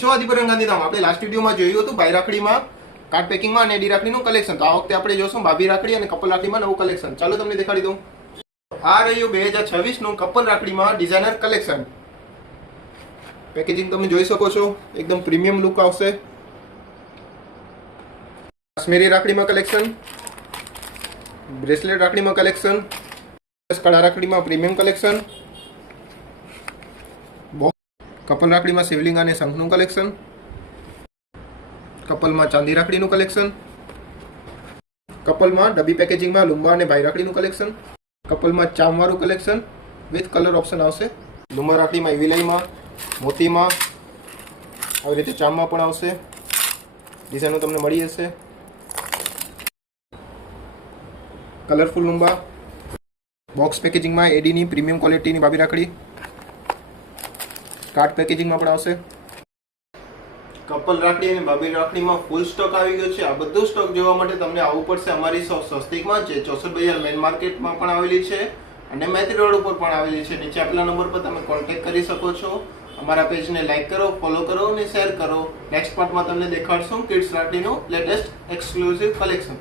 છો આદિપુરમ ગાંધીધામ આપણે લાસ્ટ વિડીયોમાં જોયું હતું ભાઈ રાખડીમાં કાર્ડ પેકિંગમાં અને ડી રાખડીનું કલેક્શન. તો આ વખતે આપણે જોશું ભાભી રાખડી અને કપલ રાખડીમાં નવું કલેક્શન. ચાલો તમને દેખાડી દઉં. આ રહ્યું 2026 નું કપલ રાખડીમાં ડિઝાઇનર કલેક્શન. પેકેજિંગ તમે જોઈ શકો છો, એકદમ પ્રીમિયમ લુક આવશે. કાશ્મીરી રાખડીમાં કલેક્શન, બ્રેસલેટ રાખડીમાં કલેક્શન, કડા રાખડીમાં પ્રીમિયમ કલેક્શન, કપલ રાખડીમાં શિવલિંગ અને શંખનું કલેક્શન, કપલમાં ચાંદી રાખડીનું કલેક્શન, કપલમાં ડબ્બી પેકેજિંગમાં લુંબા અને ભાઈ રાખડીનું કલેક્શન, કપલમાં ચામવાળું કલેક્શન વિથ કલર ઓપ્શન આવશે. લુંબા રાખડીમાં વિલાઈમાં, મોતીમાં, આવી રીતે ચામમાં પણ આવશે. ડિઝાઇનો તમને મળી જશે. કલરફુલ લુંબા, બોક્સ પેકેજિંગમાં એડીની પ્રીમિયમ ક્વોલિટીની ભાભી રાખડી, કાર્ડ પેકેજિંગમાં પણ આવશે. કપલ રાખડી અને ભાભી રાખડીમાં ફૂલ સ્ટોક આવી ગયો છે. આ બધો સ્ટોક જોવા માટે તમને આવવું પડશે અમારી શોપ સ્વસ્તિકમાં, જે 64 બજાર મેઇન માર્કેટમાં પણ આવેલી છે અને મૈત્રી રોડ ઉપર પણ આવેલી છે. નીચે આપેલા નંબર પર તમે કોન્ટેક્ટ કરી શકો છો. અમારા પેજને લાઈક કરો, ફોલો કરો અને શેર કરો. નેક્સ્ટ પાર્ટમાં તમને દેખાડશું કિડ્સ રાખડીનું લેટેસ્ટ એક્સક્લુઝિવ કલેક્શન.